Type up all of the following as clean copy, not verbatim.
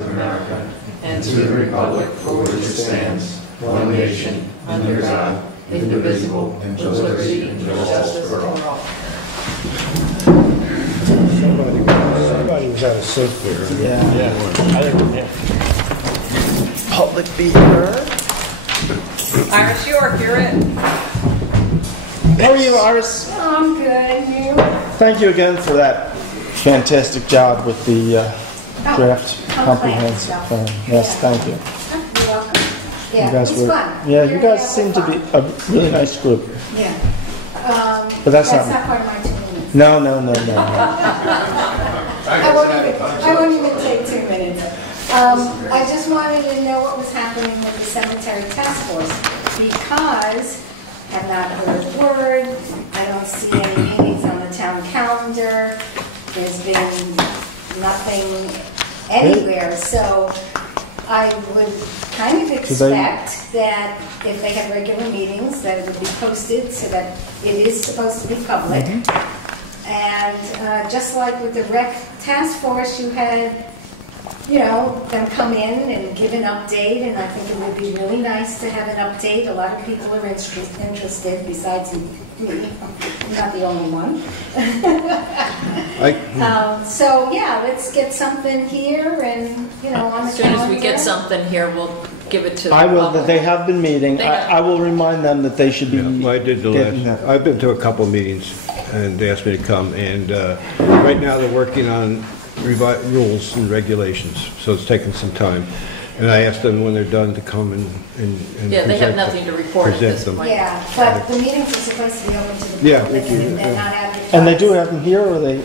America, and to the republic for which it stands, one nation, under God, indivisible, with liberty and justice for all. Somebody was out of sync there. Yeah. I didn't, Public be heard. Iris York, you're it. How are you, Iris? I'm good, and you? Thank you again for that fantastic job with the draft comprehensive plan. Yes, thank you. You're welcome. Yeah, You guys it's were, fun. yeah, you guys seem to be a really nice group. Yeah. But that's not part of my 2 minutes. No. I won't even take 2 minutes. I just wanted to know what was happening with the cemetery task force because I have not heard a word. I don't see any meetings on the town calendar. There's been nothing anywhere. So I would kind of expect that if they have regular meetings, that it would be posted so that it is supposed to be public. And just like with the rec task force, you had, them come in and give an update, and I think it would be really nice to have an update. A lot of people are interested, besides me. I'm not the only one. So yeah, let's get something here, and on the calendar. As soon as we get something here, we'll give it to. I will. They have been meeting. I will remind them that they should be. well, I did the last. I've been to a couple of meetings, and they asked me to come. And right now they're working on rules and regulations, so it's taking some time. And I asked them when they're done to come and yeah, they have nothing to report at this point. Yeah, but the meetings are supposed to be open to the public and they're not advertised. And they do have them here, or they?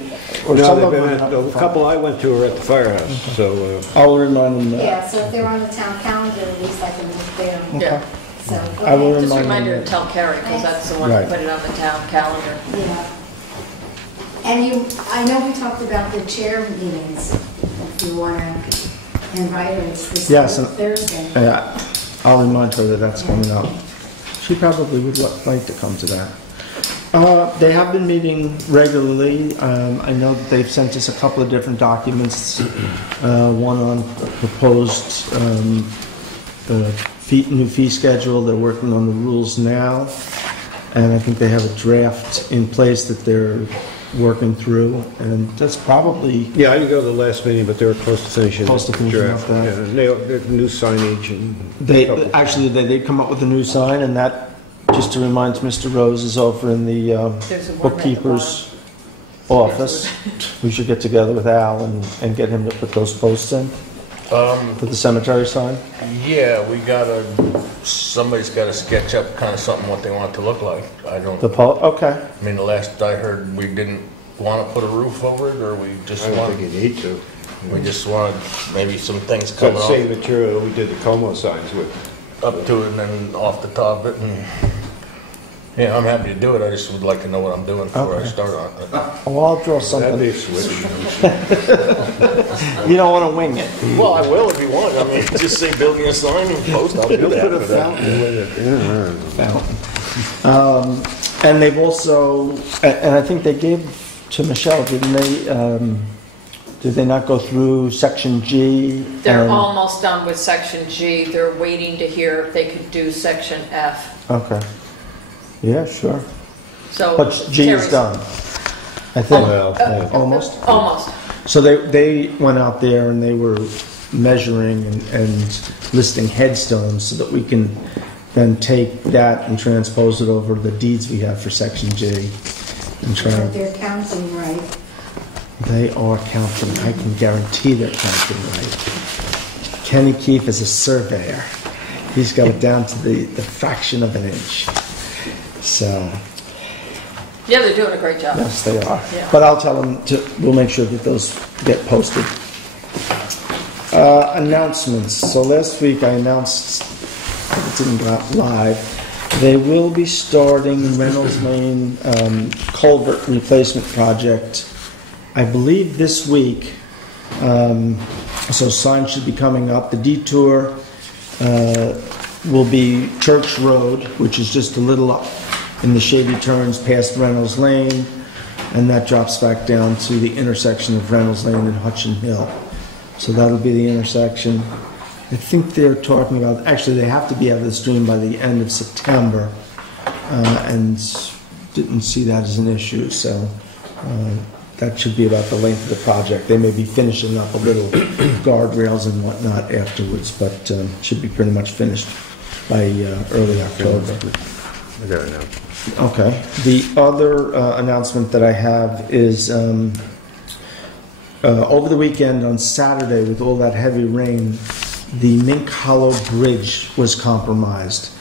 Or no, some they've of been them at, the couple I went to were at the firehouse. So I will remind them that. Yeah, so if they're on the town calendar, at least I can look there. Yeah. So go I will ahead. Just remind remind her them to tell Carrie, because that's the one Right. who put it on the town calendar. Yeah. And I know we talked about the chair meetings. If you want to invite her, it's this Yes, and- Thursday. Yeah, I'll remind her that that's coming up. She probably would like to come to that. They have been meeting regularly. I know that they've sent us a couple of different documents. One on proposed new fee schedule. They're working on the rules now. And I think they have a draft in place that they're working through, and that's probably yeah, I didn't go to the last meeting, but they were close to finishing the draft. that. Yeah, and they new signage and They did come up with a new sign, and that, just to remind Mr. Rose, is over in the There's a one bookkeeper's office. We should get together with Al and get him to put those posts in for the cemetery sign. Yeah, somebody's got to sketch up kind of something what they want it to look like. Okay. I mean, the last I heard, we didn't want to put a roof over it, or we just I don't wanted, think you need to. we just wanted maybe some things So coming the off same material we did the Como signs with. up to it and then off the top of it. And yeah, I'm happy to do it. I just would like to know what I'm doing before I start on it. Well, I'll draw That'd be something. a switch. You don't want to wing it. Well, I will if you want. I mean, just say building a sign and post. I'll do Put a that. fountain with it. And they've also, and I think they gave to Michelle, didn't they? Did they not go through section G? They're and- almost done with section G. They're waiting to hear if they could do section F. Okay. Yeah, sure. So But G is Terry's- done, I think. Well, Almost. Almost. So they went out there and they were measuring and listing headstones so that we can then take that and transpose it over to the deeds we have for section G and try. If they're counting right. They are counting. I can guarantee they're counting right. Kenny Keefe is a surveyor. He's got it down to the fraction of an inch. So, Yeah, they're doing a great job. yes, they are. Yeah. But I'll tell them we'll make sure that those get posted. Announcements. So last week I announced, it didn't go out live, they will be starting Reynolds Lane culvert replacement project, I believe this week. So signs should be coming up. The detour will be Church Road, which is just a little up in the shady turns past Reynolds Lane, and that drops back down to the intersection of Reynolds Lane and Hutchin Hill. So that'll be the intersection. I think they're talking about, actually they have to be out of the stream by the end of September, and didn't see that as an issue, so that should be about the length of the project. They may be finishing up a little guardrails and whatnot afterwards, but should be pretty much finished by early October. I got it now. Okay. The other announcement that I have is over the weekend on Saturday, with all that heavy rain, the Mink Hollow Bridge was compromised.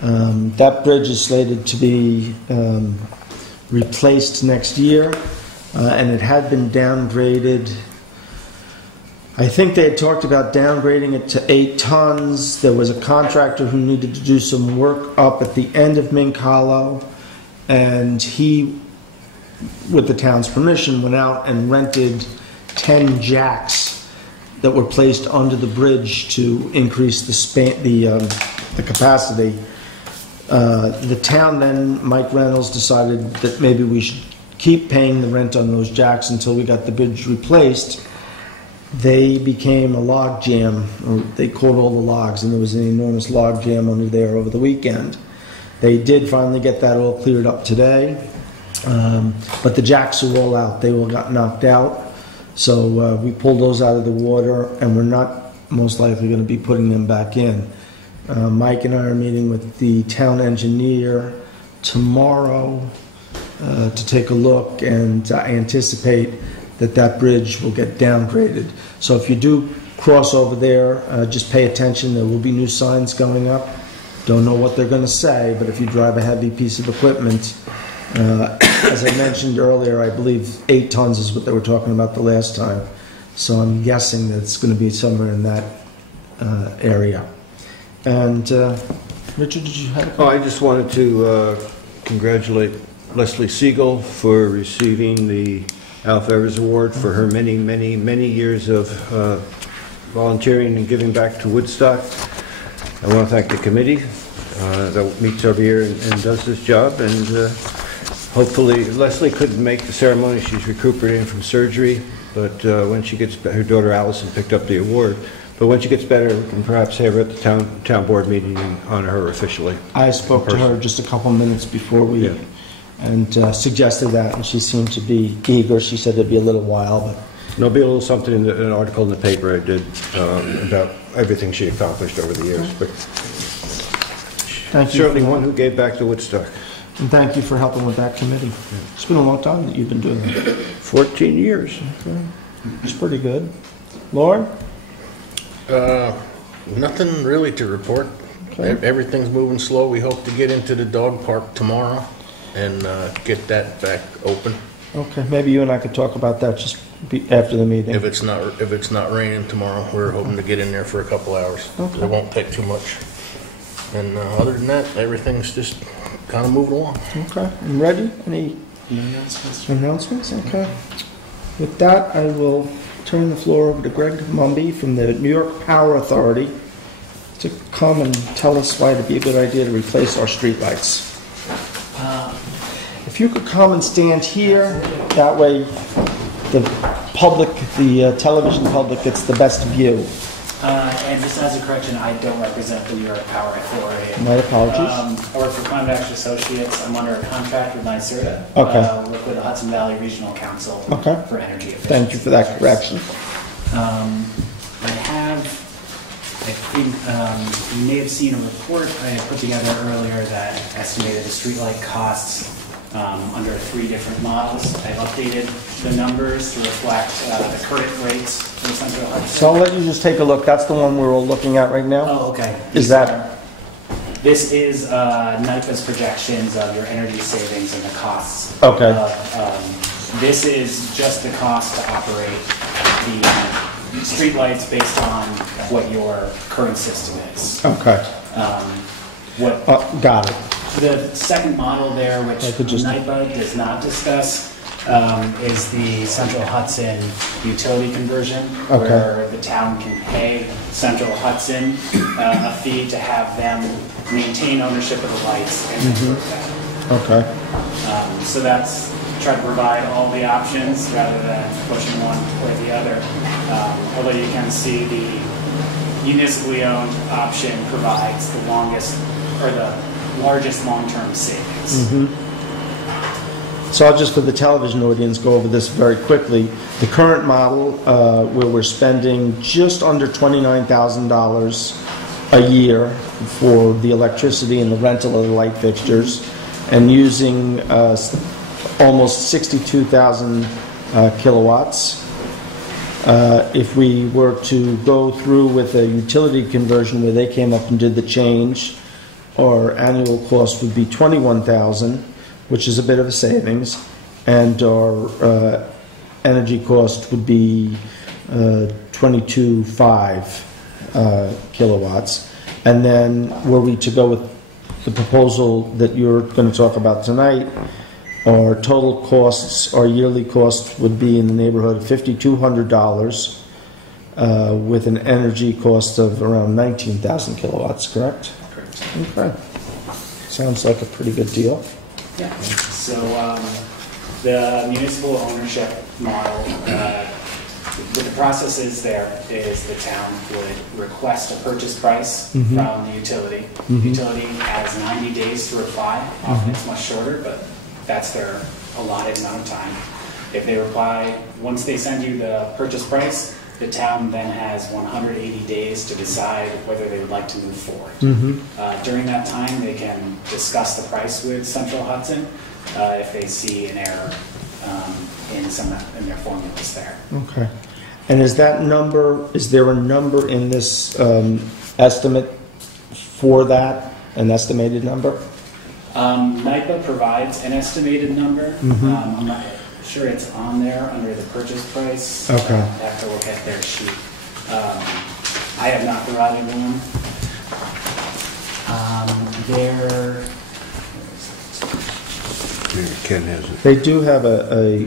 That bridge is slated to be replaced next year, and it had been downgraded. I think they had talked about downgrading it to 8 tons. There was a contractor who needed to do some work up at the end of Mink Hollow, and he, with the town's permission, went out and rented 10 jacks that were placed under the bridge to increase the capacity. The town then, Mike Reynolds, decided that maybe we should keep paying the rent on those jacks until we got the bridge replaced. They became a log jam, or they caught all the logs, and there was an enormous log jam under there over the weekend. They did finally get that all cleared up today, but the jacks are all out. They all got knocked out. So we pulled those out of the water, and we're not most likely going to be putting them back in. Mike and I are meeting with the town engineer tomorrow to take a look, and I anticipate that bridge will get downgraded. So if you do cross over there, just pay attention. There will be new signs going up. Don't know what they're going to say, but if you drive a heavy piece of equipment, as I mentioned earlier, I believe 8 tons is what they were talking about the last time. So I'm guessing that it's going to be somewhere in that area. And Richard, did you have a comment? I just wanted to congratulate Leslie Siegel for receiving the Alf Evers Award for her many, many, many years of volunteering and giving back to Woodstock. I want to thank the committee that meets every year and does this job, and hopefully Leslie couldn't make the ceremony. She's recuperating from surgery, but when she gets better, her daughter Allison picked up the award. But when she gets better, we can perhaps have her at the town board meeting and honor her officially. I spoke to her just a couple minutes before we, and suggested that, and she seemed to be eager. She said it'd be a little while, but there'll be a little something in an article in the paper I did about everything she accomplished over the years. But thank you. Certainly one who gave back to Woodstock. And thank you for helping with that committee. It's been a long time that you've been doing that. 14 years. Okay. It's pretty good. Lauren? Nothing really to report. Okay. Everything's moving slow. We hope to get into the dog park tomorrow and get that back open. Okay, maybe you and I could talk about that just after the meeting. If it's not raining tomorrow, we're hoping to get in there for a couple hours. Okay. It won't take too much. And other than that, everything's just kind of moving along. Okay, I'm ready. Any announcements? Okay. With that, I will turn the floor over to Greg Mumby from the New York Power Authority to come and tell us why it'd be a good idea to replace our streetlights. If you could come and stand here, that way the public, the television public, gets the best view. And just as a correction, I don't represent the New York Power Authority. My apologies. I work for Climate Action Associates. I'm under a contract with NYSERDA. Okay. Work with the Hudson Valley Regional Council Okay. for energy efficiency. Thank you for that correction. I think you may have seen a report I put together earlier that estimated the streetlight costs under 3 different models. I've updated the numbers to reflect the current rates for the Central Hudson. So I'll let you just take a look. That's the one we're all looking at right now? Oh, okay. This is NYPA's projections of your energy savings and the costs. Okay. This is just the cost to operate the streetlights based on what your current system is. Okay. Got it. The second model there, which NYPA does not discuss, is the Central Hudson utility conversion, where the town can pay Central Hudson a fee to have them maintain ownership of the lights and convert that. Okay. So that's try to provide all the options rather than pushing one or the other. Although you can see the municipally owned option provides the longest or the largest long-term savings. So I'll just, for the television audience, go over this very quickly. The current model, where we're spending just under $29,000 a year for the electricity and the rental of the light fixtures, and using almost 62,000 kilowatts. If we were to go through with a utility conversion where they came up and did the change, our annual cost would be $21,000, which is a bit of a savings, and our energy cost would be 22.5 kilowatts. And then were we to go with the proposal that you're going to talk about tonight, our total costs, our yearly cost would be in the neighborhood of $5,200 with an energy cost of around 19,000 kilowatts, correct? Correct. Okay. Sounds like a pretty good deal. Yeah. So the municipal ownership model, the process is there is the town would request a purchase price from the utility. The utility has 90 days to reply. Often it's much shorter, but that's their allotted amount of time. If they reply, once they send you the purchase price, the town then has 180 days to decide whether they would like to move forward. During that time, they can discuss the price with Central Hudson if they see an error in their formulas there. Okay. And is there a number in this estimate for that, an estimated number? NYPA provides an estimated number. I'm not sure it's on there under the purchase price. Okay. I have to look at their sheet. I have not provided one. Ken has it. They do have a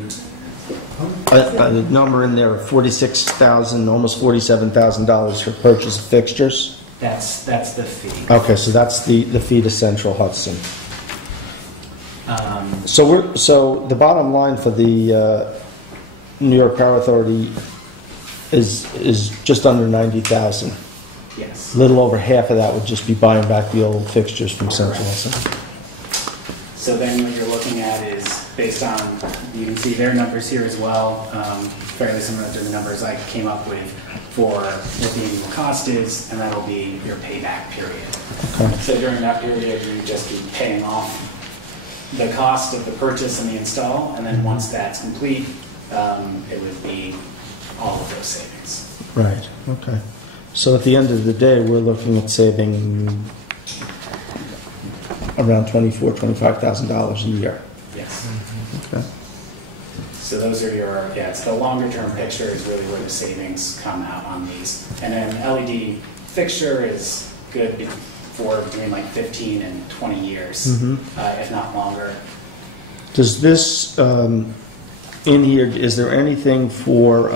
number in there of $46,000, almost $47,000 for purchase of fixtures. That's the fee. Okay, so that's the fee to Central Hudson. So the bottom line for the New York Power Authority is just under 90,000. Yes. A little over half of that would just be buying back the old fixtures from Central Hudson. So then what you're looking at is based on, you can see their numbers here as well, fairly similar to the numbers I came up with for what the annual cost is, and that'll be your payback period. Okay. So during that period, you just be paying off the cost of the purchase and the install, and then once that's complete, it would be all of those savings. Right, okay. So at the end of the day, we're looking at saving around $25,000 a year. Yes. Okay. So those are your, it's the longer term picture is really where the savings come out on these. And an LED fixture is good for between like 15 and 20 years, if not longer. Does this, in here, is there anything for,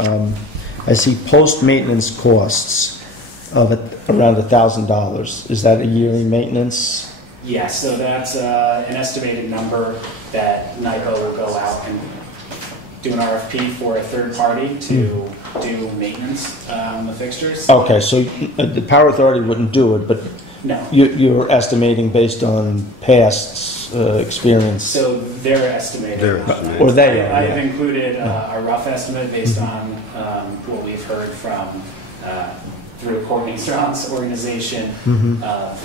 I see post-maintenance costs of around $1,000. Is that a yearly maintenance? Yes, so that's an estimated number that NYPA will go out and do an RFP for a third party to do maintenance on the fixtures. Okay, so the Power Authority wouldn't do it, but No. you're estimating based on past experience. So they're estimating. Or they are, I've yeah. included a rough estimate based on what we've heard from through Courtney Strahn's organization of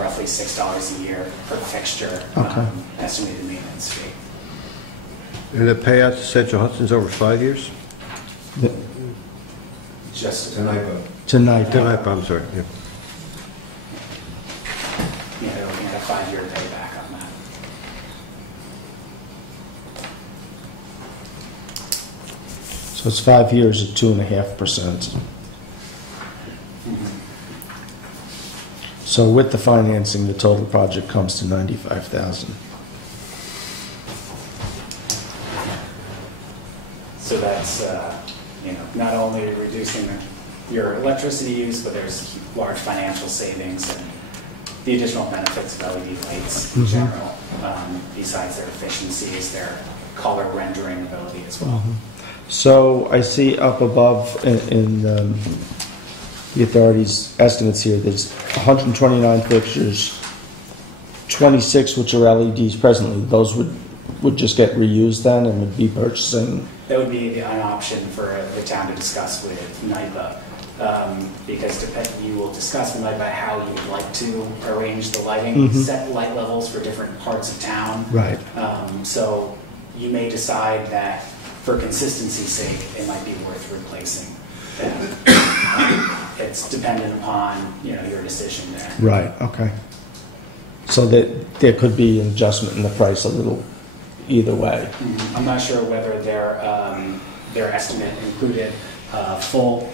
roughly $6 a year per fixture estimated maintenance fee. And the payout to Central Hudson's over 5 years? Just Tonight. I'm sorry. Yeah. they're looking at a 5-year payback on that. So it's 5 years at 2.5%. So with the financing, the total project comes to $95,000. So that's not only reducing your electricity use, but there's large financial savings and the additional benefits of LED lights in general, besides their efficiencies, their color rendering ability as well. So I see up above in the authority's estimates here, there's 129 fixtures, 26 which are LEDs presently. Those would just get reused then and would be purchasing? That would be an option for the town to discuss with NYPA. Because you will discuss with NYPA how you would like to arrange the lighting, set light levels for different parts of town. Right. So you may decide that for consistency's sake, it might be worth replacing them. It's dependent upon, your decision there. Right, okay. So that there could be an adjustment in the price a little either way. I'm not sure whether their estimate included full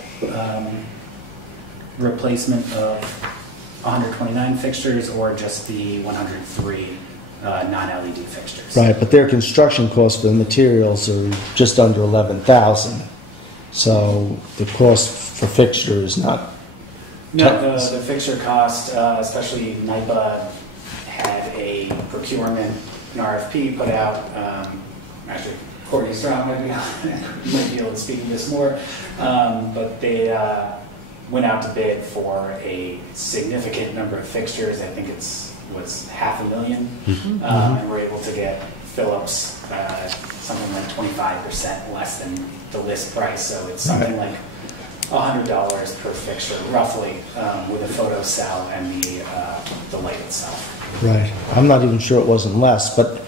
replacement of 129 fixtures or just the 103 non-LED fixtures. Right, but their construction costs for the materials are just under $11,000. So the cost for fixture is not. No, the fixture cost, especially NYPA had a procurement, an RFP put out. Actually, Courtney Strong might be able to speak to this more, but they went out to bid for a significant number of fixtures. I think was $500,000, and we're able to get Phillips something like 25% less than the list price. So it's something like $100 per fixture, roughly, with a photo cell and the light itself. Right. I'm not even sure it wasn't less, but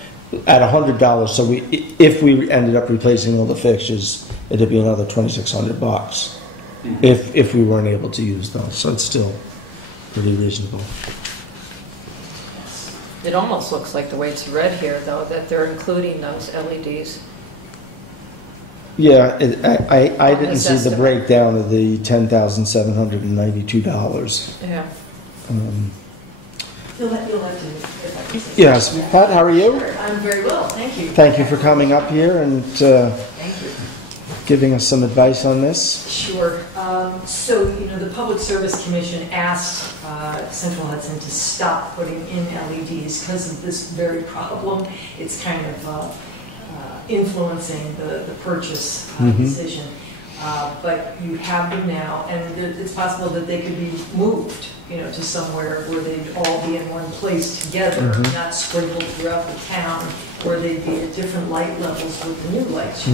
at $100, so if we ended up replacing all the fixtures, it'd be another $2,600 if we weren't able to use those. So it's still pretty reasonable. It almost looks like the way it's read here, though, that they're including those LEDs. Yeah, I didn't see the breakdown of the $10,792. Yeah. You'll have to, if I can say. Yes, Pat, how are you? Sure, I'm very well, thank you. Thank you for coming up here and Thank you. giving us some advice on this. Sure. So, the Public Service Commission asked Central Hudson to stop putting in LEDs because of this very problem. It's kind of influencing the purchase decision. But you have them now, and it's possible that they could be moved, to somewhere where they'd all be in one place together, not sprinkled throughout the town, where they'd be at different light levels with the new lights.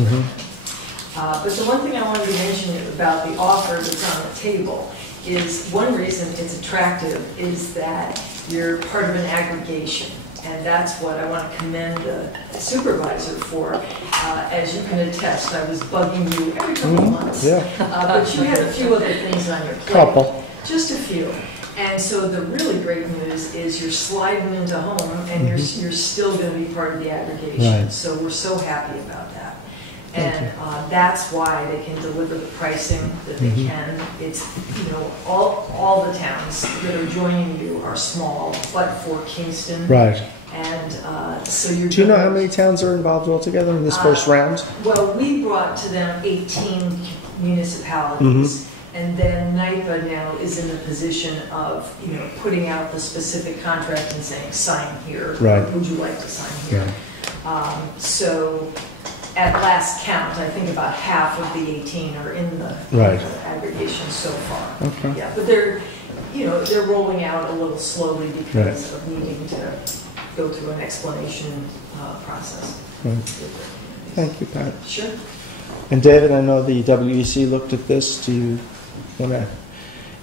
But the one thing I wanted to mention about the offer that's on the table is one reason it's attractive is that you're part of an aggregation. And that's what I want to commend the supervisor for. As you can attest, I was bugging you every couple of months. Yeah. But you had a few other things on your plate. Couple. Just a few. And so the really great news is you're sliding into home and you're still going to be part of the aggregation. Right. So we're so happy about that. And that's why they can deliver the pricing that they can. It's, all the towns that are joining you are small, but for Kingston. Right. And so you're. Do you know how many towns are involved altogether in this first round? Well, we brought to them 18 municipalities. And then NYPA now is in the position of, putting out the specific contract and saying, sign here. Right. Would you like to sign here? So at last count, I think about half of the 18 are in the aggregation so far. Okay. Yeah, but they're rolling out a little slowly because of needing to go through an explanation process. Right. Thank you, Pat. Sure. And David, I know the WEC looked at this. Do you want to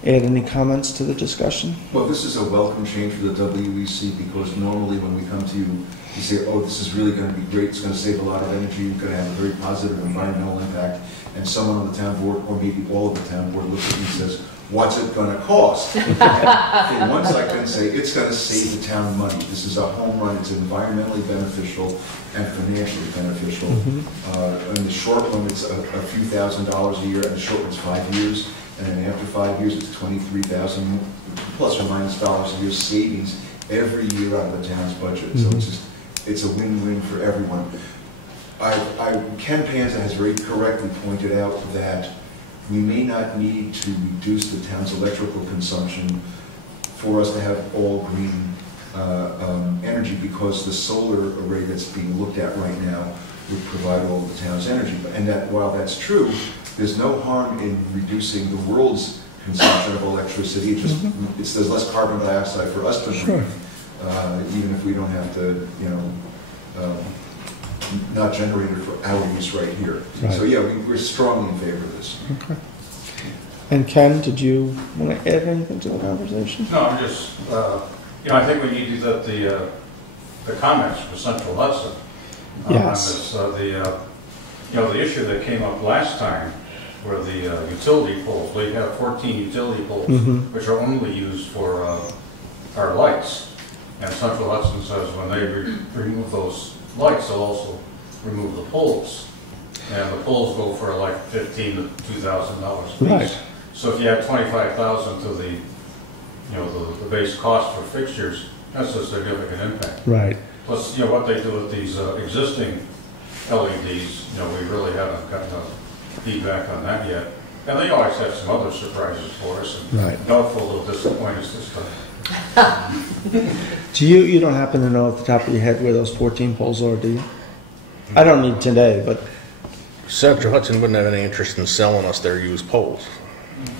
add any comments to the discussion? Well, this is a welcome change for the WEC because normally when we come to you, you say, oh, this is really going to be great, it's going to save a lot of energy, you're going to have a very positive environmental impact, and someone on the town board, or maybe all of the town board, looks at me and says, what's it going to cost? For once I can say, it's going to save the town money. This is a home run, it's environmentally beneficial and financially beneficial. In the short run, it's a few $1,000s a year, and the short one's 5 years, and then after 5 years, it's $23,000 plus or minus dollars a year savings every year out of the town's budget. So it's a win-win for everyone. Ken Panza has very correctly pointed out that we may not need to reduce the town's electrical consumption for us to have all green energy because the solar array that's being looked at right now would provide all of the town's energy. And that while that's true, there's no harm in reducing the world's consumption of electricity. It just there's less carbon dioxide for us to breathe, even if we don't have to, not generate it for our use right here. Right. So yeah, we're strongly in favor of this. Okay. And Ken, did you want to add anything to the conversation? No, I'm just, I think we need to get the comments for Central Hudson. Yes. On this, the issue that came up last time were the utility poles. We have 14 utility poles, which are only used for our lights. And Central Hudson says when they remove those lights, they'll also remove the poles. And the poles go for like $1,500 to $2,000 a piece. Right. So if you add $25,000 to the, the base cost for fixtures, that's a significant impact. Right. Plus, what they do with these existing LEDs, we really haven't gotten feedback on that yet. And they always have some other surprises for us. And Right. doubtful they'll disappoint us this time. Do you don't happen to know off the top of your head where those 14 poles are, do you? I don't need today, but Central Hudson wouldn't have any interest in selling us their used poles.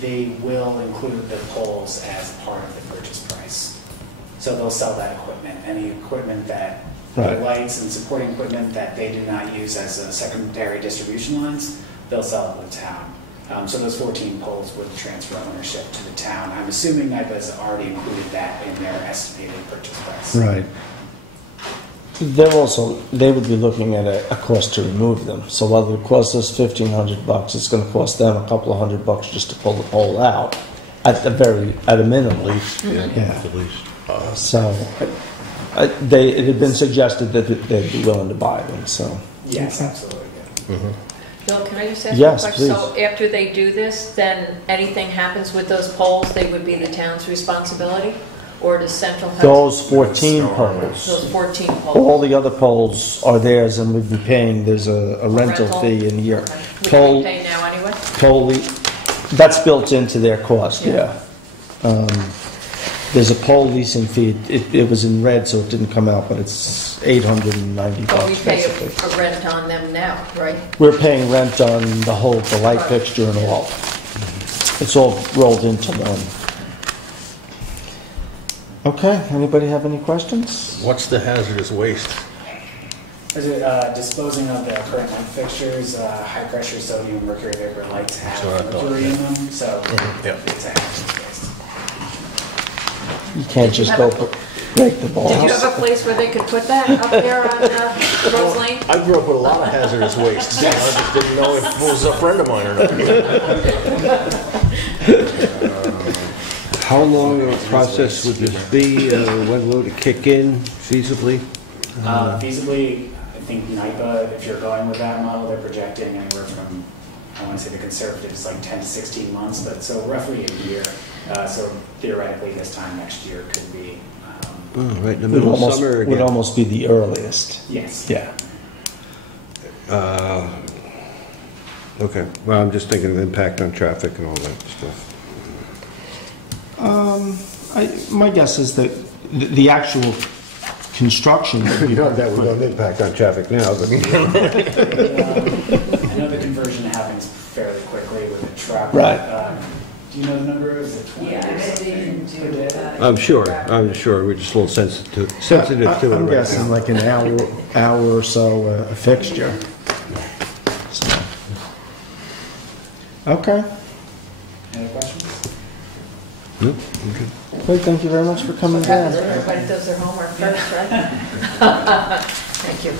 They will include the poles as part of the purchase price. So they'll sell that equipment, any equipment that, Right. the lights and supporting equipment that they do not use as a secondary distribution lines, they'll sell it to the town. So those 14 poles would transfer ownership to the town. I'm assuming NIPA's already included that in their estimated purchase price. right. They would be looking at a cost to remove them. So whether it costs us $1,500, it's going to cost them a couple of $100 just to pull the pole out, at a minimally. Yeah. At least. So it had been suggested that they'd be willing to buy them. So Yes, absolutely. Yeah. Bill, can I just ask Yes, you a question? please. So after they do this, then anything happens with those poles, they would be the town's responsibility? Or does Central Hudson? those 14 poles. Those 14 poles? All the other poles are theirs, and we'd be paying. There's a rental fee in a year. Okay. Which Pole- we pay now anyway? That's built into their cost. Yeah. There's a pole leasing fee. It was in red, so it didn't come out, but it's $890 But we pay basically. a rent on them now, right? We're paying rent on the light fixture and all. It's all rolled into one. Okay, anybody have any questions? What's the hazardous waste? Is it disposing of the current light fixtures, high pressure sodium mercury vapor lights have So I thought, mercury in them, so Yeah. it's a hazardous waste. You can't just go break the balls. Did you have a place where they could put that up there on Rose Lane? I grew up with a lot of hazardous waste. So I just didn't know if it was a friend of mine or not. How long a process would this be? When will it kick in feasibly? Feasibly, I think NIPA, if you're going with that model, they're projecting anywhere from, I want to say the conservative is like 10 to 16 months, but so roughly a year. So theoretically, this time next year could be. Right in the middle of summer Would again. almost be the earliest. Yes. Yeah. Okay, well, I'm just thinking of impact on traffic and all that stuff. My guess is that the actual construction would be Not that we don't impact on traffic now, but I know the conversion happens fairly quickly with a truck. Right. Do you know the number? Is it 20 Yeah, or I bet they something? can do it. I'm sure, we're just a little sensitive to it I'm right guessing now. like an hour or so a fixture. So. Okay. Any other questions? Nope, okay. Well, thank you very much for coming down. Everybody does their homework first, right? Thank you.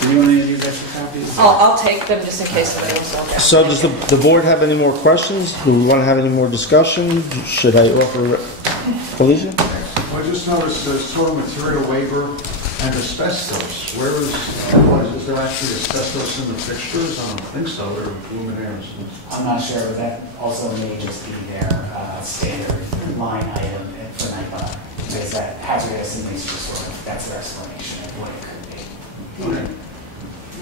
Do you want to use extra copies? I'll take them just in case somebody else wants. So does the board have any more questions? Do we want to have any more discussion? Should I offer Felicia? I just noticed the soil material waiver and asbestos. Where is there actually asbestos in the fixtures? I don't think so. They're luminaires. I'm not sure, but that also may just be their standard line item for NIPA. Is that hazardous and these sort of, that's their explanation of what it could be.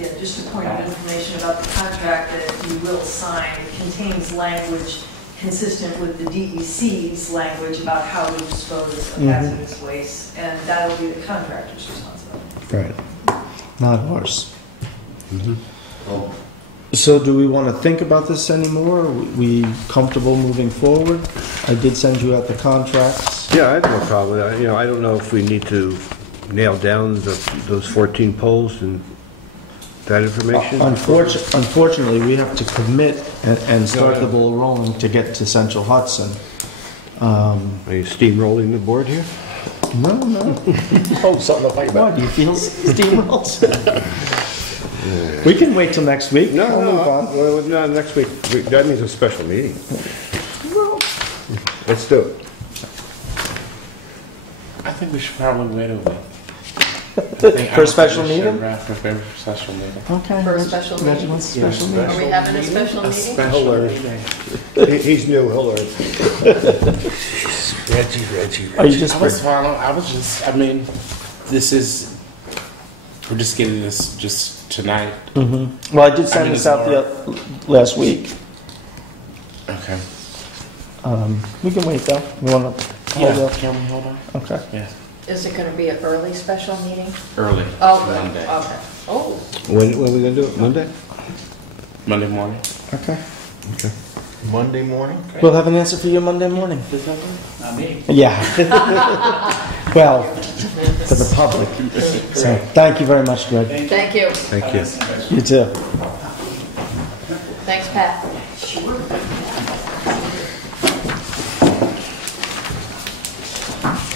Yeah, just a point of information about the contract that you will sign contains language consistent with the DEC's language about how to dispose of hazardous waste, and that'll be the contractor's responsibility. Right. Not ours. Well, So do we want to think about this anymore? Are we comfortable moving forward? I did send you out the contracts. Yeah, I have no problem. I don't know if we need to nail down those 14 poles and that information. Unfortunately, we have to commit and start the ball rolling to get to Central Hudson. Are you steamrolling the board here? No. Oh, something to fight Why, about. do you feel steamrolls? We can wait till next week. No, We'll move on. well, no, next week. That means a special meeting. Let's do it. I think we should probably wait a week. For a special meeting? For a special meeting. Okay. For a special meeting? Next special meeting. Are we having a special A meeting? special learn. meeting. He's new, he'll learn. Reggie. Are you just? We're just getting this just tonight. Mm-hmm. Well, I did send this out last week. Okay. We can wait though. You want to hold up? Can we hold on? Okay. Yeah. Is it going to be an early special meeting? Early. Oh, Monday. okay. Oh, When are we going to do it? Monday? Monday morning. Okay. Monday morning? We'll have an answer for you Monday morning. Not me. Yeah. Well, for the public. So, thank you very much, Greg. thank you. Thank you. You too. Thanks, Pat.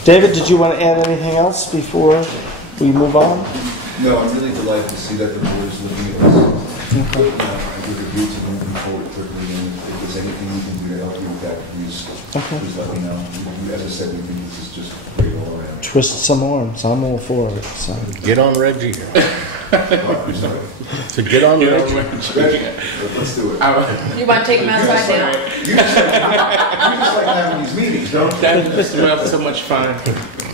David, did you want to add anything else before we move on? No, I'm really delighted to see that the board is looking at this. I would agree to moving forward quickly, and if there's anything we can do to help you with that, please let me know. As I said, we think this is just great all around. Twist some arms. I'm all for it. So. Get on Reggie here. So get on Reggie. Let's do it. You want to take him outside now? You just like having these meetings, don't you? We have so much fun.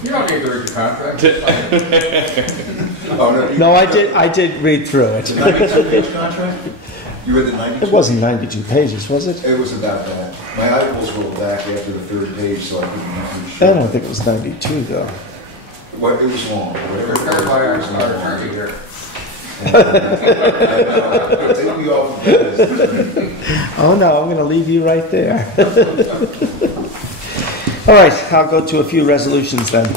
You don't need to read the contract. Oh, no, No, I did read through it. 92-page contract? You read the 92? It wasn't 92 pages, was it? It was about that. My eyeballs rolled back after the third page, so I couldn't read I through don't think it was 92 though. What, it was long. Whatever it That's why I was, it was started long. Reggie here. Take me off of this. Oh no, I'm going to leave you right there. All right, I'll go to a few resolutions then.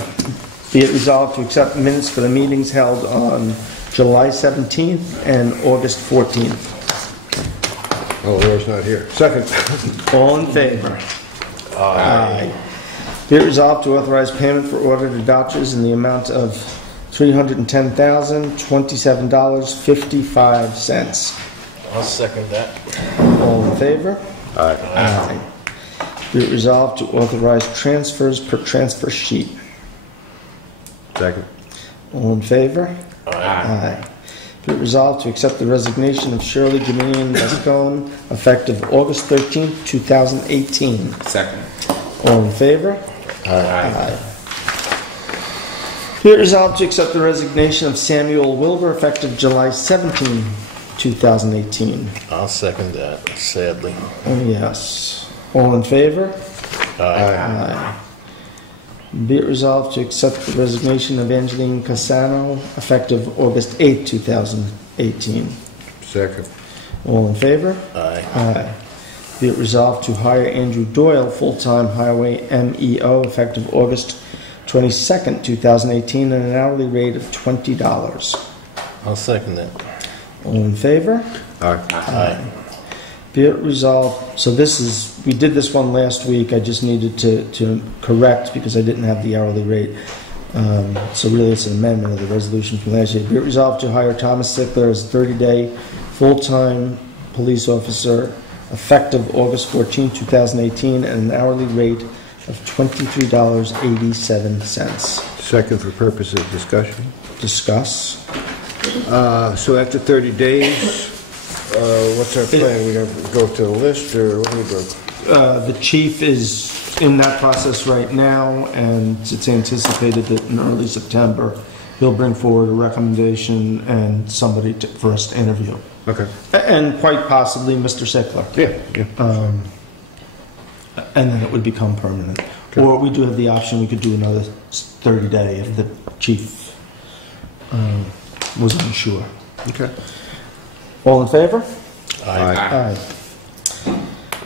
Be it resolved to accept minutes for the meetings held on July 17th and August 14th. Oh, Laura's not here. Second. All in favor? Aye. Be it resolved to authorize payment for audited vouchers in the amount of $310,027.55. I'll second that. All in favor? Aye. Aye. Be it resolved to authorize transfers per transfer sheet. Second. All in favor? Aye. Aye. Be it resolved to accept the resignation of Shirley Dominion Gascon effective August 13th, 2018. Second. All in favor? Aye. Be it resolved to accept the resignation of Samuel Wilbur effective July 17, 2018. I'll second that, sadly. Oh, yes. All in favor? Aye. Aye. Be it resolved to accept the resignation of Angeline Cassano effective August 8, 2018. Second. All in favor? Aye. Aye. Be it resolved to hire Andrew Doyle, full-time highway MEO, effective August 22nd, 2018, at an hourly rate of $20. I'll second that. All in favor? Aye. Aye. Be it resolved, so we did this one last week, I just needed to correct because I didn't have the hourly rate. So really it's an amendment of the resolution from last year. Be it resolved to hire Thomas Sickler as a 30-day full-time police officer effective August 14, 2018 at an hourly rate of $23.87. Second for purpose of discussion. Discuss. So after 30 days, what's our plan? We have to go to the list, or what do we go? The chief is in that process right now, and it's anticipated that in early September, he'll bring forward a recommendation and somebody for us to interview. Okay. And quite possibly Mr. Sickler. Yeah. And then it would become permanent. Okay. Or we do have the option, we could do another 30-day if the chief was unsure. Okay. All in favor? Aye. Aye.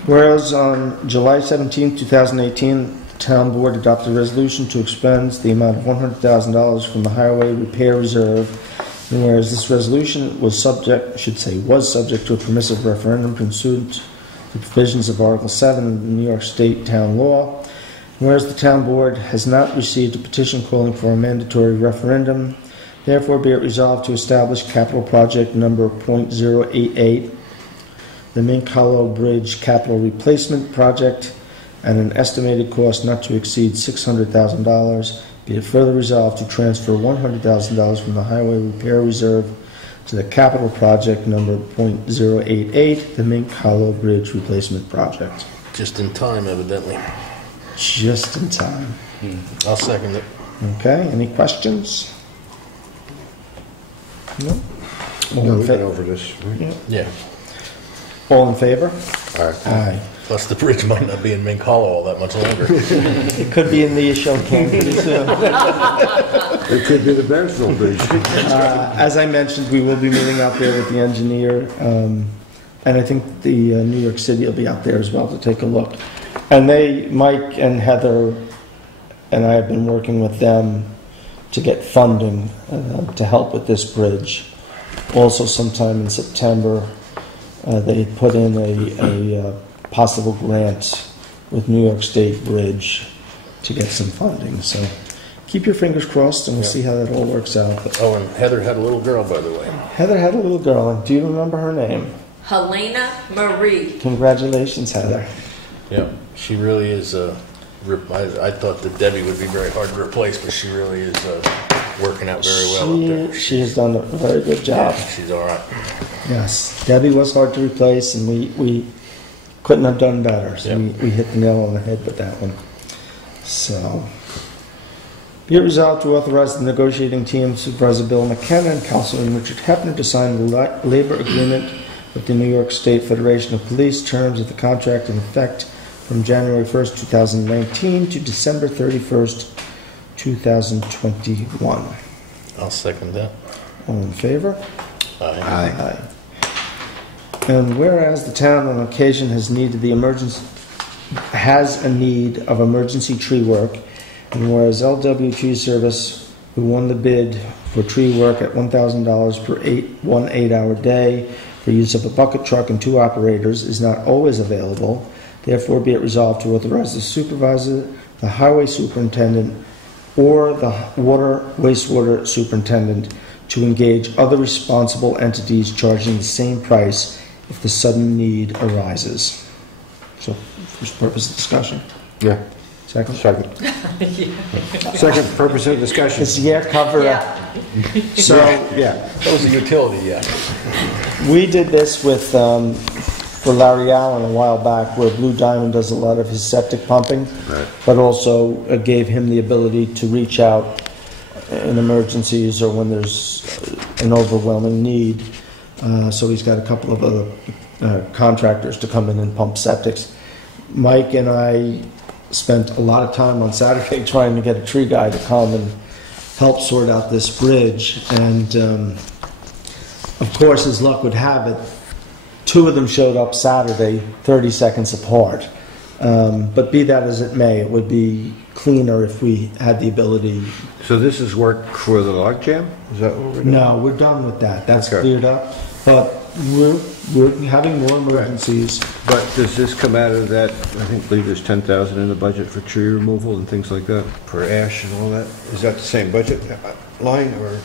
Whereas on July 17, 2018, the town board adopted a resolution to expend the amount of $100,000 from the Highway Repair Reserve, and whereas this resolution was subject to a permissive referendum pursuant to the provisions of Article 7 of the New York State Town Law, and whereas the town board has not received a petition calling for a mandatory referendum, therefore be it resolved to establish capital project number .088, the Mink Hollow Bridge Capital Replacement Project, at an estimated cost not to exceed $600,000. Be it further resolved to transfer $100,000 from the Highway Repair Reserve to the capital project number .088, the Mink Hollow Bridge Replacement Project. Just in time, evidently. Just in time. I'll second it. Okay, any questions? No? All No, in we've fa- been over this, right? Yeah. All in favor? Aye. Aye. Plus, the bridge might not be in Mink Hollow all that much longer. It could be in the Show Can pretty soon. It could be the Bearsville Bridge. As I mentioned, we will be meeting out there with the engineer, and I think the New York City will be out there as well to take a look. And Mike and Heather and I have been working with them to get funding to help with this bridge. Also, sometime in September, they put in a possible grant with New York State Bridge to get some funding. So keep your fingers crossed, and we'll see how that all works out. But Oh, and Heather had a little girl, by the way. Heather had a little girl, and do you remember her name? Helena Marie. Congratulations, Heather. Yeah, she really is. I thought that Debbie would be very hard to replace, but she really is working out very well up there. She has done a very good job. Yeah, she's all right. Yes, Debbie was hard to replace, and we couldn't have done better. So Yep. we hit the nail on the head with that one. So, be it resolved to authorize the negotiating team, Supervisor Bill McKenna and Councilman Richard Hepner, to sign the labor agreement with the New York State Federation of Police, terms of the contract in effect from January 1st, 2019 to December 31st, 2021. I'll second that. All in favor? Aye. Aye. And whereas the town on occasion has a need of emergency tree work, and whereas LW Tree Service, who won the bid for tree work at $1,000 per 1 8-hour day for use of a bucket truck and 2 operators, is not always available, therefore be it resolved to authorize the supervisor, the highway superintendent, or the wastewater superintendent to engage other responsible entities charging the same price if the sudden need arises. So, first purpose of discussion. Yeah. Second? Second. Second purpose of discussion. Is cover? Yeah. So, Yeah. That was a utility, yeah. we did this with, for Larry Allen a while back, where Blue Diamond does a lot of his septic pumping, Right. but also gave him the ability to reach out in emergencies or when there's an overwhelming need. So he's got a couple of other contractors to come in and pump septics. Mike and I spent a lot of time on Saturday trying to get a tree guy to come and help sort out this bridge. And of course, as luck would have it, 2 of them showed up Saturday, 30 seconds apart. But be that as it may, it would be cleaner if we had the ability. So this is work for the log jam? Is that what we're doing? No, we're done with that. That's Okay. cleared up. But we're having more emergencies. But does this come out of that, I believe there's 10,000 in the budget for tree removal and things like that, for ash and all that? Is that the same budget line, or?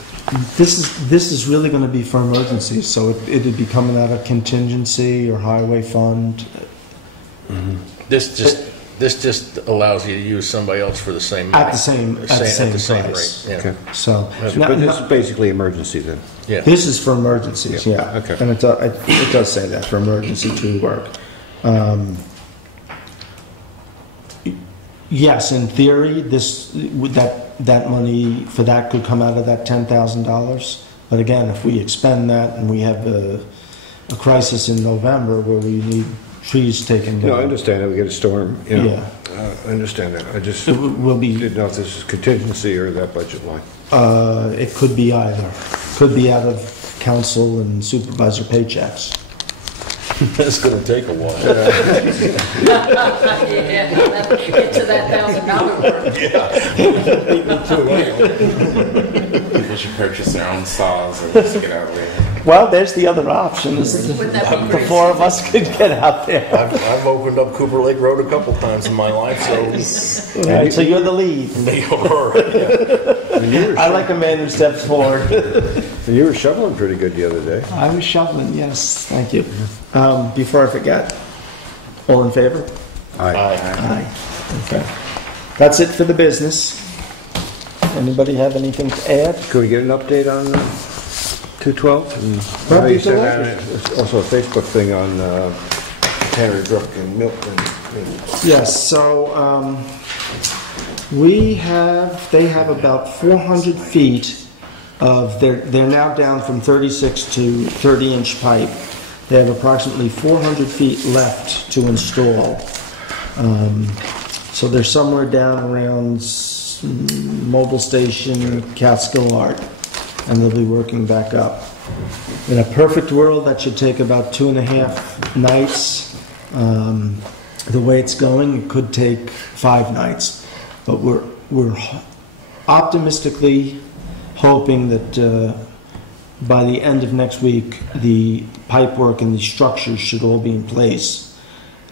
This is really going to be for emergencies, so it'd be coming out of contingency or highway fund. This just allows you to use somebody else for the same At the same price. rate. Yeah. Okay. So, But this is basically emergency then? Yeah. this is for emergencies, yeah. Okay. And it does say that, for emergency tree work. Yes, in theory, that money for that could come out of that $10,000. But again, if we expend that and we have a crisis in November where we need trees taken down. No, I understand that, we get a storm, you know. Yeah. I understand that, I just It will be. didn't know if this is contingency or that budget line. It could be either. Could be out of council and supervisor paychecks. That's gonna take a while. Yeah, get to that $1,000 People should purchase their own saws and just get out of the way. Well, there's the other option, is Would that be the crazy? four of us could get out there. I've opened up Cooper Lake Road a couple times in my life, so. All right, so you're the lead. I like a man who steps forward. And you were shoveling pretty good the other day. I was shoveling, yes, thank you. Before I forget, all in favor? Aye. Okay. That's it for the business. Anybody have anything to add? Could we get an update on 212? Well, You you said can also a Facebook thing on Tannery Brook and Milton. Yes, so they have about 400 feet of, they're now down from 36 to 30-inch pipe. They have approximately 400 feet left to install. So they're somewhere down around Mobile Station, Catskill Art, and they'll be working back up. In a perfect world, that should take about 2.5 nights. The way it's going, it could take 5 nights. But we're optimistically hoping that by the end of next week, the pipework and the structures should all be in place.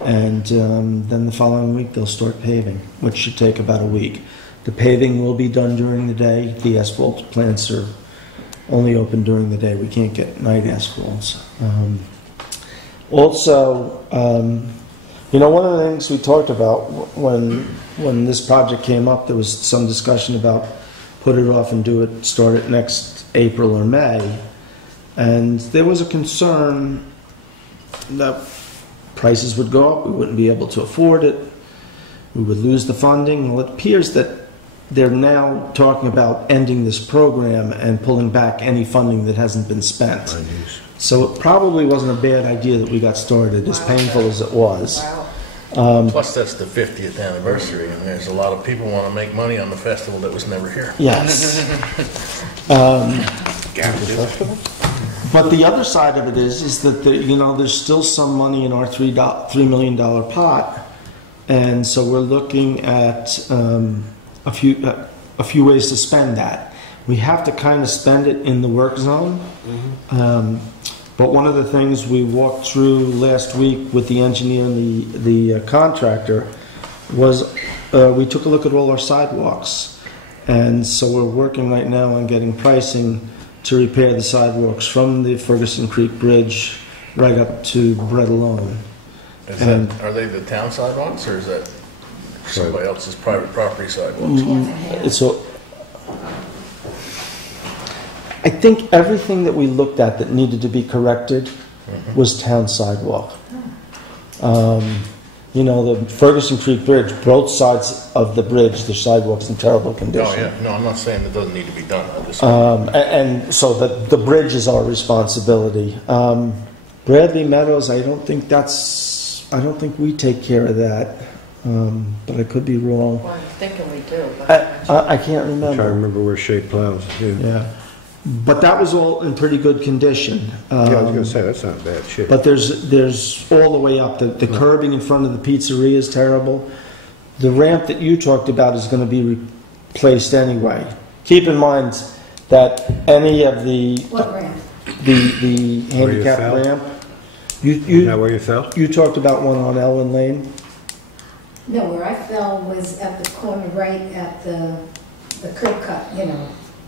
And then the following week, they'll start paving, which should take about a week. The paving will be done during the day. The asphalt plants are only open during the day. We can't get night asphalts. Also, one of the things we talked about when this project came up, there was some discussion about put it off and start it next April or May. And there was a concern that prices would go up, we wouldn't be able to afford it, we would lose the funding. Well, it appears that they're now talking about ending this program and pulling back any funding that hasn't been spent. So it probably wasn't a bad idea that we got started, as painful as it was. Plus, that's the 50th anniversary, and there's a lot of people want to make money on the festival that was never here. Yes. But the other side of it is that there's still some money in our $3 million pot, and so we're looking at a few ways to spend that. We have to kind of spend it in the work zone. But one of the things we walked through last week with the engineer and the contractor was we took a look at all our sidewalks, and so we're working right now on getting pricing to repair the sidewalks from the Ferguson Creek Bridge right up to Bread Alone. Are they the town sidewalks, or is that somebody else's private property sidewalks? I think everything that we looked at that needed to be corrected was town sidewalk. The Ferguson Creek Bridge, both sides of the bridge, the sidewalk's in terrible condition. Oh, yeah. No, I'm not saying it doesn't need to be done. And so the bridge is our responsibility. Bradley Meadows, I don't think we take care of that. But I could be wrong. Well, I'm thinking we do. But I can't remember. I'm trying to remember where Shea plows. Yeah. But that was all in pretty good condition. Yeah, I was going to say, that's not bad shit. But there's all the way up. The curbing in front of the pizzeria is terrible. The ramp that you talked about is going to be replaced anyway. Keep in mind that any of the What ramp? the handicap ramp. Is that where you fell? You talked about one on Elwyn Lane. No, where I fell was at the corner, right at the curb cut,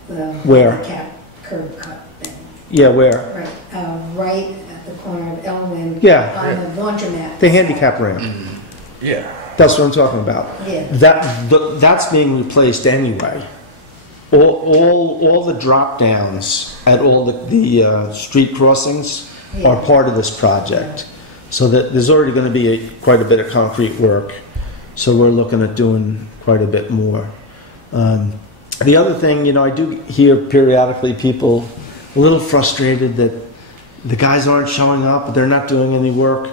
the Where? handicap curb cut thing. Yeah, where? Right, right at the corner of Elwyn. Yeah. On the laundromat. The handicap ramp. Yeah. That's what I'm talking about. Yeah. That's being replaced anyway. All the drop downs at all the street crossings are part of this project. So that there's already going to be quite a bit of concrete work. So we're looking at doing quite a bit more. The other thing, I do hear periodically people a little frustrated that the guys aren't showing up, they're not doing any work.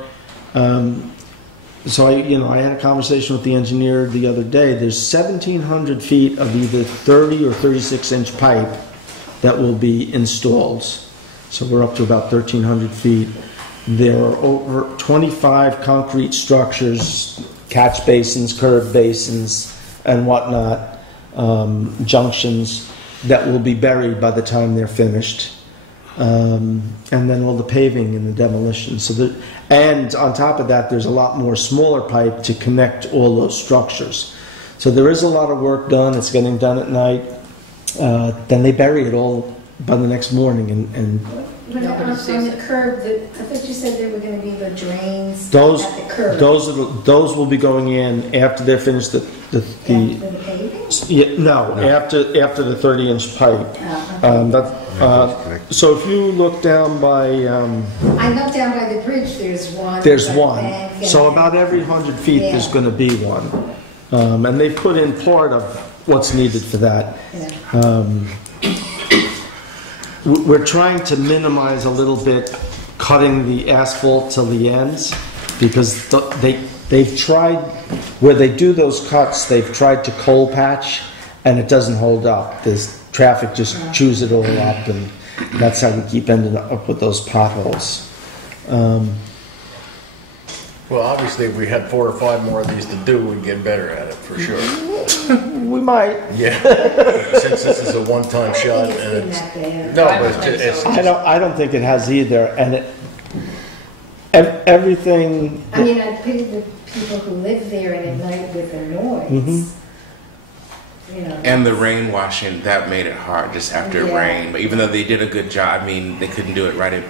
So I had a conversation with the engineer the other day. There's 1,700 feet of either 30 or 36-inch pipe that will be installed. So we're up to about 1,300 feet. There are over 25 concrete structures, catch basins, curb basins, and whatnot, junctions that will be buried by the time they're finished. And then all the paving and the demolition. And on top of that, there's a lot more smaller pipe to connect all those structures. So there is a lot of work done. It's getting done at night. Then they bury it all by the next morning. And But on the curb, I thought you said there were going to be the drains those at the curb. those will be going in after they're finished After the paving? after the 30-inch pipe. So if you look down by I know down by the bridge there's one. there's but one. then- So about every 100 feet Yeah. there's going to be one. And they've put in part of what's needed for that. Yeah. We're trying to minimize a little bit cutting the asphalt till the ends, because they've tried, where they do those cuts, they've tried to coal patch, and it doesn't hold up. There's traffic just chews it all up, and that's how we keep ending up with those potholes. Well, obviously, if we had 4 or 5 more of these to do, we'd get better at it, for sure. We might. Yeah, since this is a one-time shot, and it's, no, but it's I don't think it has either, and everything. I mean, I pity the people who live there and at night with the noise. Mhm. You know, And the rain washing, that made it hard just after Yeah. rain. But even though they did a good job, I mean, they couldn't do it right, in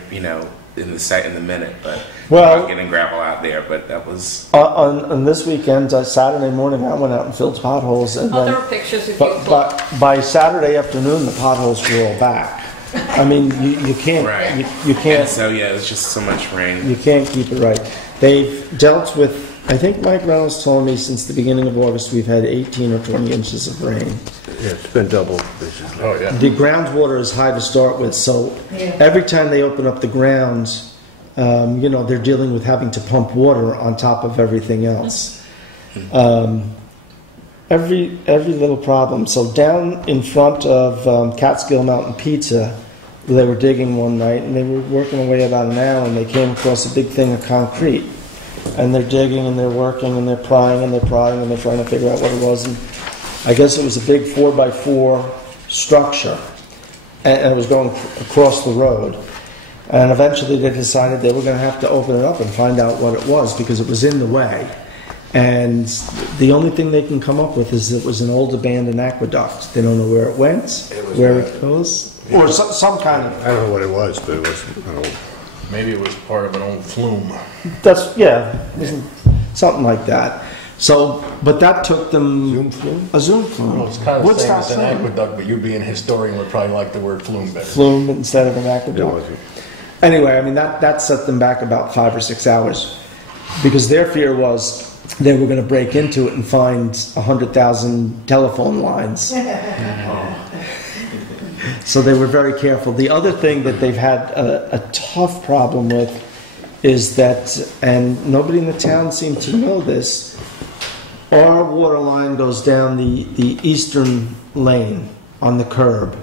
the minute. But Well- getting gravel out there, but that was. On this weekend, Saturday morning, I went out and filled potholes, and Oh, then, there are pictures if you look. but by Saturday afternoon, the potholes were all back. I mean, you can't, Right. you And can't, so, yeah, it was just so much rain. you can't keep it right. They've dealt with, I think Mike Reynolds told me since the beginning of August, we've had 18 or 20 inches of rain. Yeah, it's been double, basically. oh yeah. The groundwater is high to start with, so Yeah. every time they open up the grounds, they're dealing with having to pump water on top of everything else. Every little problem. So down in front of Catskill Mountain Pizza, they were digging one night, and they were working away about an hour, and they came across a big thing of concrete. And they're digging, and they're working, and they're prying, and they're prodding, and they're trying to figure out what it was. And I guess it was a big 4x4 structure, and it was going across the road. And eventually they decided they were going to have to open it up and find out what it was, because it was in the way. And the only thing they can come up with is it was an old abandoned aqueduct. They don't know where it went, where it goes, or some kind of. I don't know what it was, but it was, I don't know. Maybe it was part of an old flume. Something like that. So, but that took them Zoom flume? a zoom flume. Well, it's kind of the same Woodstock as an flume. aqueduct, but you being a historian would probably like the word flume better. Flume instead of an It aqueduct. wasn't. Anyway, I mean, that set them back about 5 or 6 hours, because their fear was they were going to break into it and find 100,000 telephone lines. So they were very careful. The other thing that they've had a tough problem with is that, and nobody in the town seemed to know this, our water line goes down the eastern lane on the curb.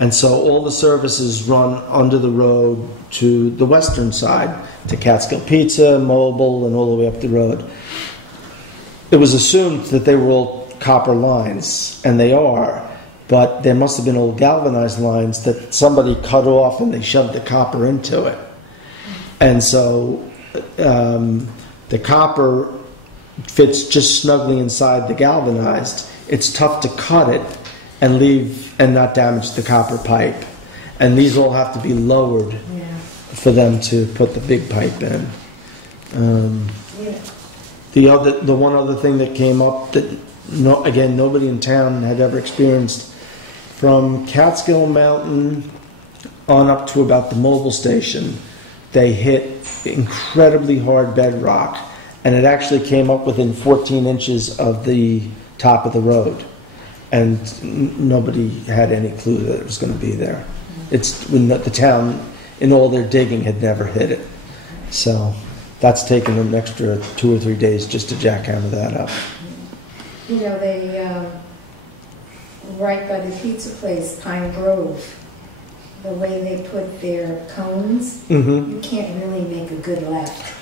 And so all the services run under the road to the western side, to Catskill Pizza, Mobile, and all the way up the road. It was assumed that they were all copper lines, and they are, but there must have been old galvanized lines that somebody cut off and they shoved the copper into it. And so the copper fits just snugly inside the galvanized. It's tough to cut it and leave and not damage the copper pipe. And these all have to be lowered for them to put the big pipe in. The one other thing that came up that nobody in town had ever experienced, from Catskill Mountain on up to about the Mobile station, they hit incredibly hard bedrock, and it actually came up within 14 inches of the top of the road. And nobody had any clue that it was going to be there. It's when the town, in all their digging, had never hit it. So that's taken an extra 2 or 3 days just to jackhammer that up. You know, they, right by the pizza place, Pine Grove, the way they put their cones, Mm-hmm. you can't really make a good left.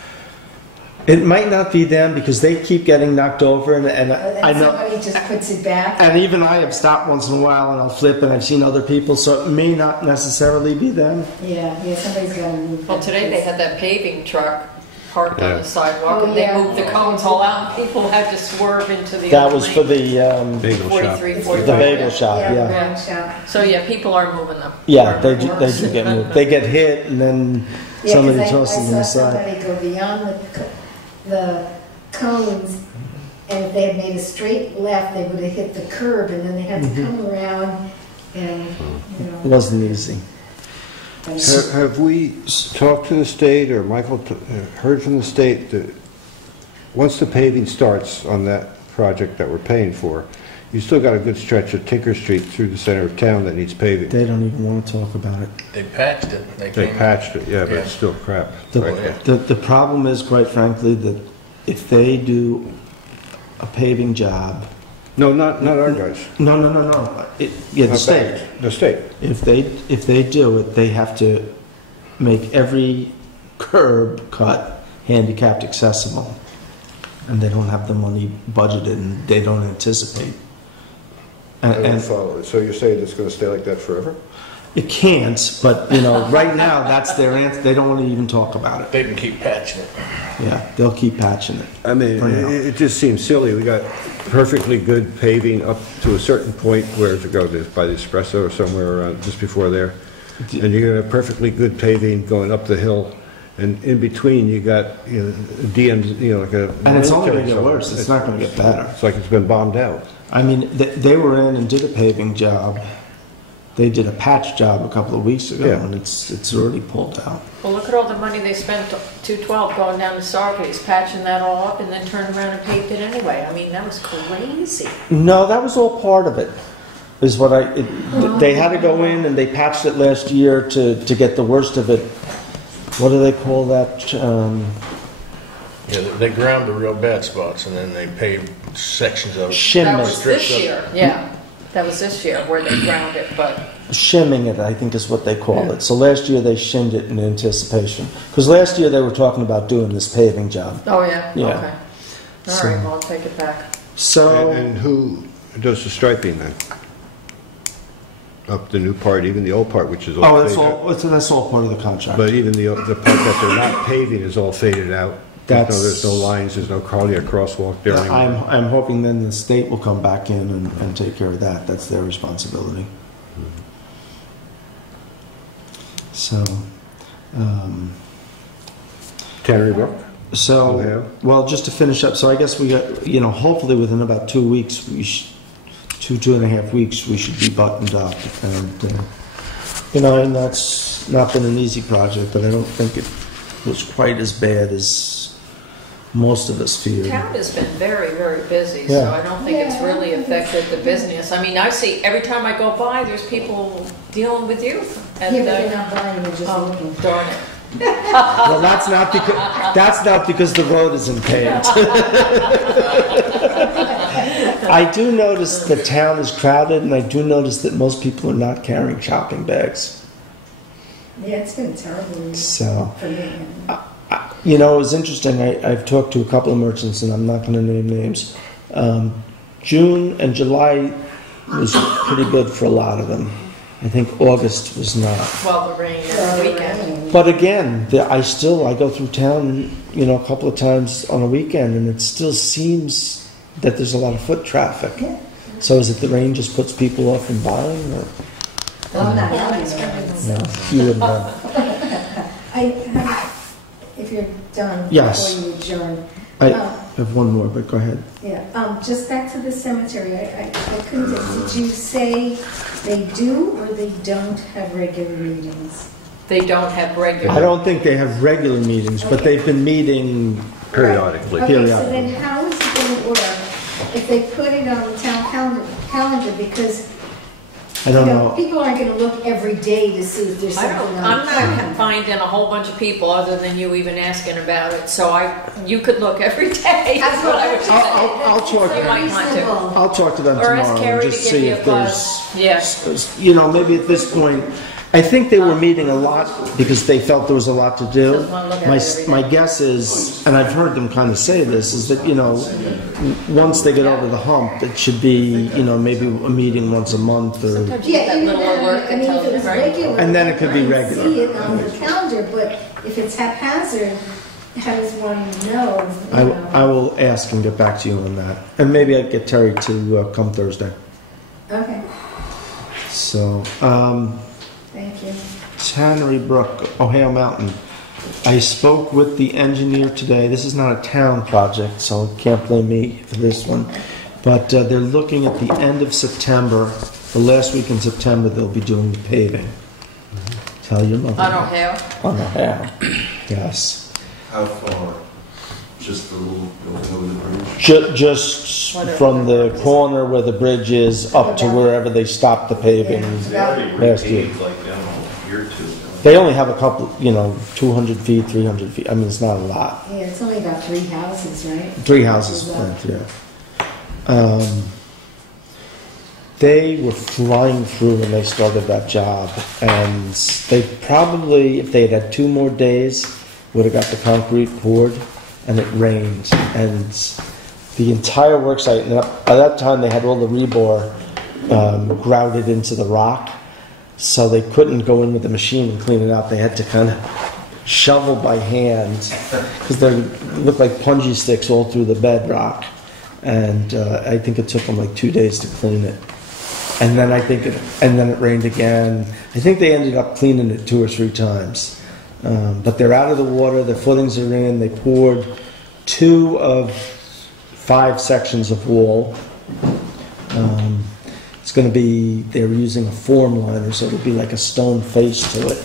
It might not be them because they keep getting knocked over, and And I know. somebody just puts it back. And even I have stopped once in a while and I'll flip, and I've seen other people, so it may not necessarily be them. Yeah, somebody's got to move. Well, that. today they had that paving truck parked on Yeah. the sidewalk, Oh, and they yeah. moved the cones all out, and people had to swerve into the That other was for lane. the Bagel shop. 43, the 45. bagel shop. Yeah, Yeah, wine shop. So yeah, people are moving them. yeah, they do get moved. They get hit, and then Yeah, somebody 'cause tosses them I saw aside. somebody go beyond the cones, and if they had made a straight left, they would have hit the curb, and then they had to come around, and, It wasn't easy. Have we talked to the state, or Michael heard from the state that once the paving starts on that project that we're paying for, you still got a good stretch of Tinker Street through the center of town that needs paving? They don't even want to talk about it. They patched it. They came- patched it, yeah, but Yeah. it's still crap. The, right yeah. the problem is, quite frankly, that if they do a paving job, No, not our guys. no, the Not state. bad. The state. If they do it, they have to make every curb cut handicapped accessible, and they don't have the money budgeted, and they don't anticipate. I don't And follow it. So you're saying it's going to stay like that forever? it can't, but right now that's their answer. They don't want to even talk about it. They can keep patching it. Yeah, they'll keep patching it. I mean, For now. it just seems silly. We got perfectly good paving up to a certain point. Where's it go? By the Espresso or somewhere around just before there. And you're gonna have perfectly good paving going up the hill, and in between you got DMs, like a. And it's only going to military get zone. worse. It's not going to get better. It's like it's been bombed out. I mean, they were in and did a paving job. They did a patch job a couple of weeks ago, Yeah. and it's already pulled out. Well, look at all the money they spent 212 going down to Sarpies, patching that all up, and then turned around and paved it anyway. I mean, that was crazy. No, that was all part of it. Is what they had to go in and they patched it last year to get the worst of it. What do they call that? Yeah, they ground the real bad spots, and then they paved sections of it. Shimming. That was Strips this of- year, yeah. That was this year where they ground it, but Shimming it, I think is what they call it. So last year they shimmed it in anticipation. Because last year they were talking about doing this paving job. oh yeah, Yeah. okay. All So- right, well, I'll take it back. So And who does the striping then? Up the new part, even the old part, which is all that's faded. that's all part of the contract. But even the part that they're not paving is all faded out. There's no lines, there's no hardly a crosswalk there anymore. I'm hoping then the state will come back in and take care of that. That's their responsibility. So, Tannery Brook? so Oh, yeah. well, just to finish up. So I guess we got, hopefully within about 2 weeks, 2.5 weeks, we should be buttoned up. And that's not been an easy project, but I don't think it was quite as bad as most of us feared. Town has been very, very busy, so Yeah. I don't think it's really affected the business. I mean, I see, every time I go by, there's people dealing with youth. And, Yeah, but they're not buying, they're just looking. darn it. Well, that's not because the road isn't paved. I do notice the town is crowded, and I do notice that most people are not carrying shopping bags. Yeah, it's been terrible So, for me. it was interesting. I've talked to a couple of merchants, and I'm not going to name names. June and July was pretty good for a lot of them. I think August was not. Well, the rain and the weekend. But again, I go through town, a couple of times on a weekend, and it still seems that there's a lot of foot traffic. Yeah. So is it the rain just puts people off from buying? Or? Well, I'm not having it. No, you wouldn't know. If you're done, Yes. before you adjourn. I have one more, but go ahead. Yeah, just back to the cemetery, I couldn't, did you say they do or they don't have regular meetings? They don't have regular. I don't think they have regular meetings, but they've been meeting Periodically. Okay, so periodically. then how is it going to work if they put it on the town calendar? Because, I don't know. people aren't going to look every day to see if there's I something don't, on the I'm not calendar. finding a whole bunch of people other than you even asking about it, so you could look every day, that's what I would say. I'll talk. You might want to. I'll talk to them Or ask tomorrow and Carrie just to give see you if a buzz. there's, maybe at this point, I think they were meeting a lot because they felt there was a lot to do. Doesn't wanna look at it every My day. guess is, and I've heard them kind of say this, is that, once they get over the hump, it should be, maybe a meeting once a month or, Sometimes you get that even little then, work I mean, if it until, was right? regular. And then it could be I regular. see it on the calendar, but if it's haphazard, how does one know? I will ask and get back to you on that. And maybe I'd get Terry to come Thursday. Okay, So, thank you. Tannery Brook, Ohio Mountain. I spoke with the engineer today. This is not a town project, so you can't blame me for this one. But they're looking at the end of September, the last week in September, they'll be doing the paving. Tell your mother. On Ohio? On Ohio, yes. How far? Just the little building over the bridge? Just from the corner where the bridge is up to wherever they stopped the paving Yeah. last year. Like, I don't know, a year or two. They only have a couple, 200 feet, 300 feet. I mean, it's not a lot. Yeah, it's only about 3 houses, right? 3 houses planned, yeah. They were flying through when they started that job, and they probably, if they had 2 more days, would have got the concrete poured, and it rained, and the entire work site, and by that time they had all the rebar grouted into the rock, so they couldn't go in with the machine and clean it out. They had to kind of shovel by hand, because they looked like punji sticks all through the bedrock. And I think it took them like 2 days to clean it. And then then it rained again. I think they ended up cleaning it 2 or 3 times. But they're out of the water. The footings are in. They poured 2 of 5 sections of wall. It's going to be. They're using a form liner, so it'll be like a stone face to it.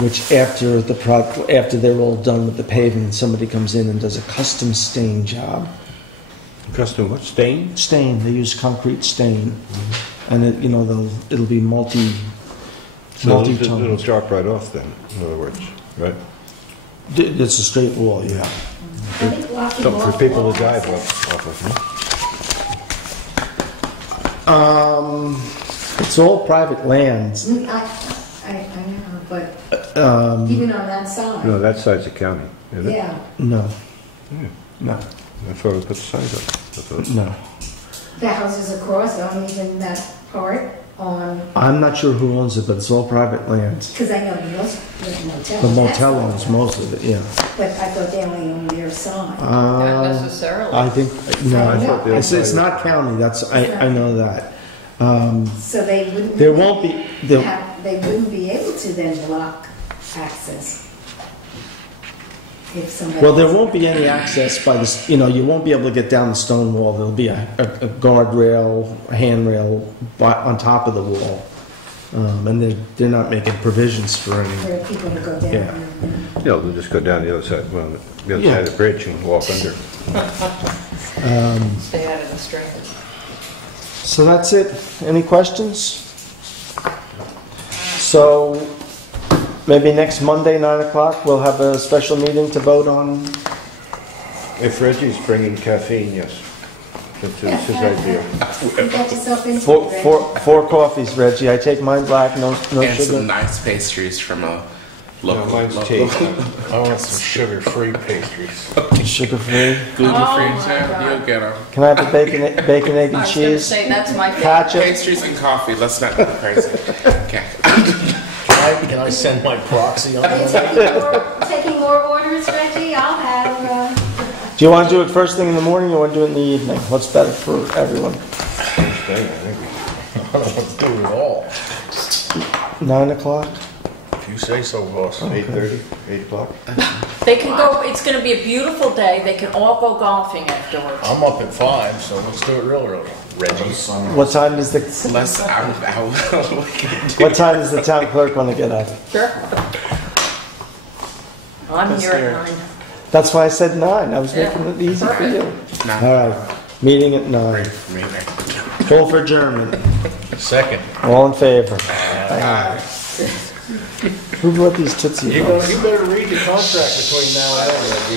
Which after they're all done with the paving, somebody comes in and does a custom stain job. Custom what? Stain? Stain. They use concrete stain, and it'll be multi It'll tones. drop right off then, in other words, right? It's a straight wall, yeah. I think walking Something off for people walls- to drive off of, It's all private lands. I know, but even on that side. No, that side's the county, isn't it? Yeah, No, Yeah. no, That's why we put the signs up. That's what- no. the houses across, aren't even that part on, I'm not sure who owns it, but it's all private lands. because I know most, the motel. The motel that's owns all- most of it, yeah. But I thought they only owned their side. Not necessarily. I think no. I thought the It's outside- not county. I know that. So they wouldn't. There won't be. They wouldn't be able to then block access. If somebody. Well, there won't be any access by this. You won't be able to get down the stone wall. There'll be a guardrail, a handrail on top of the wall, and they're not making provisions for any. For people to go down. Yeah. They'll just go down the other side, the other Yeah. side of the bridge and walk under. Stay out of the street. So that's it. Any questions? So maybe next Monday, 9 o'clock, we'll have a special meeting to vote on. If Reggie's bringing caffeine, yes. That's his idea. You got yourself into Four, it, four, Reggie. 4 coffees, Reggie. I take mine black, no And sugar. some nice pastries from a local. mine's local- tea. I want some sugar-free pastries. Sugar free. Gluten-free, Oh, my yeah, God. you'll get them. Can I have a bacon, egg, I and was going to cheese? say, that's my favorite. Ketchup. Pastries and coffee, let's not go crazy. Okay. Can I send my proxy on Are you that? taking more orders, Reggie? I'll have, Do you want to do it first thing in the morning or want to do it in the evening? What's better for everyone? I don't want to do it all. 9 o'clock? If you say so, boss. 8:30, 8 o'clock? They can go, it's going to be a beautiful day. They can all go golfing afterwards. I'm up at 5, so let's do it real early. Reggie. What time does the Less What time does the town clerk want to get up? Sure. I'm here at 9. That's why I said 9. I was Yeah. making it easy for you. Nah. All right. Meeting at 9. Call for adjournment. Second. All in favor? Who brought these Tootsie You Rolls? better read the contract between now and then, Reggie.